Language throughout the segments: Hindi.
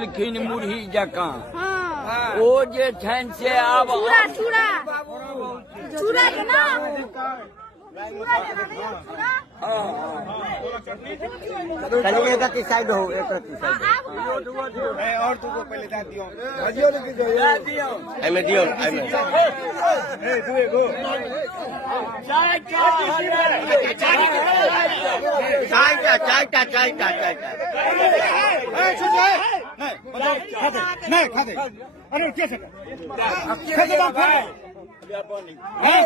लेकिन मुढ़ी जका ओ जे छन से आब चूड़ा चूड़ा चूड़ा के ना चलिए एक साइड हो एक साइड और तुमको पहले दा दियो हजियो लेके जो एमे दियो एमे ए दुए गो चाय ए सुन ले नहीं खाते अरे क्या से खाते भाई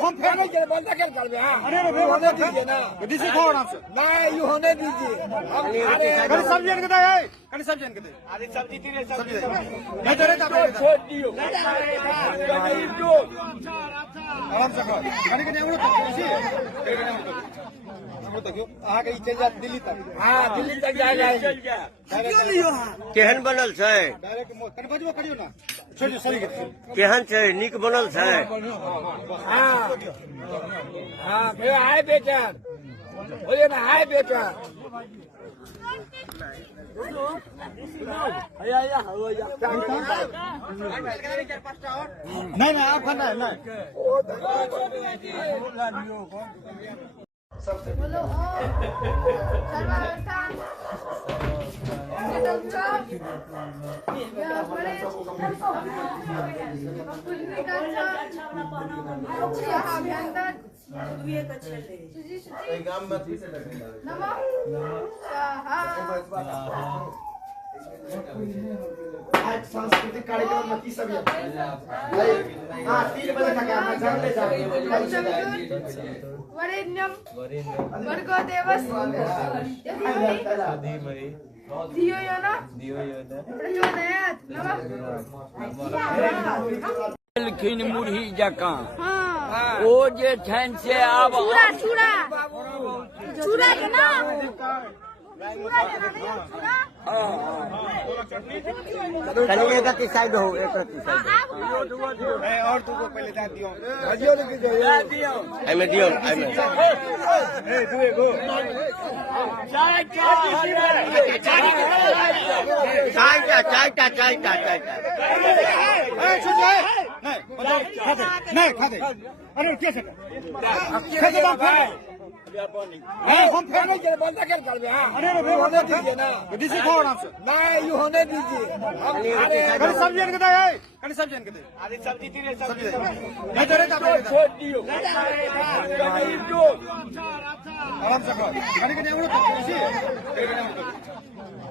हम फिर नहीं चले बंदा क्या कर बे हां अरे रे होने दीजिए ना दीजिए कौन आपसे नहीं यू होने दीजिए हम अरे सब्जी इनके दे कनी सब्जी इनके दे आधी सब्जी तीरे सब्जी नहीं दे रे छोड़ दियो आराम से खा कनी के नेवड़ो तो देखियो आ गई चल जा दिल्ली तक हां दिल्ली तक जाएगा क्यों लियो हां केहन बनल छै डायरेक्ट कनी बजबो करियो ना छोड़ियो सही के केहन छै नीक बनल छै हाँ हाँ फिर हाय बेटा बोलिए ना हाय बेटा नहीं नहीं आप खाना है नहीं बोलो आज सांस्कृतिक कार्यक्रम में की सब हाँ 3 बजे तक आप घर ले जाओगे वरेण्यम भर्गो देवस्य धीमहि धियो यो न प्रचोदयात् नमः लेकिन मुढ़ी जका ओ जे छन से आब चूड़ा चूड़ा चूड़ा के ना चलिए एक साइड हो एक साइड और तुमको पहले दा दियो हजियो लेके जो एमे दियो एमे ए दुए गो चाय ए सुन ले नहीं खाते अरे क्या से खाते भाई हम फिर नहीं चले बंदा क्या कर बे हां अरे रे होने दीजिए ना दीजिए कौन आपसे नहीं यू होने दीजिए हम कनी सब्जी इनके दे कनी सब्जी इनके दे आधी सब्जी तीरे सब्जी नहीं दे रे छोड़ दियो आराम से खा कनी के नेवड़ो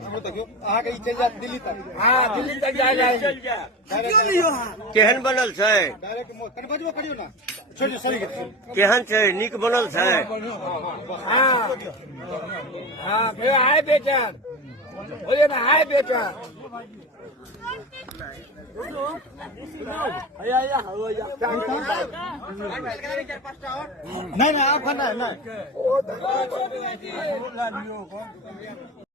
तो देखियो आ गई चल जा दिल्ली तक हां दिल्ली तक जाएगा क्यों लियो हां केहन बनल छै डायरेक्ट कनी बजबो करियो ना छोड़ियो सही के केहन छै नीक बनल छै हाँ हाँ फिर हाय बेटा बोलिए ना हाय बेटा नहीं नहीं आप खाना है नहीं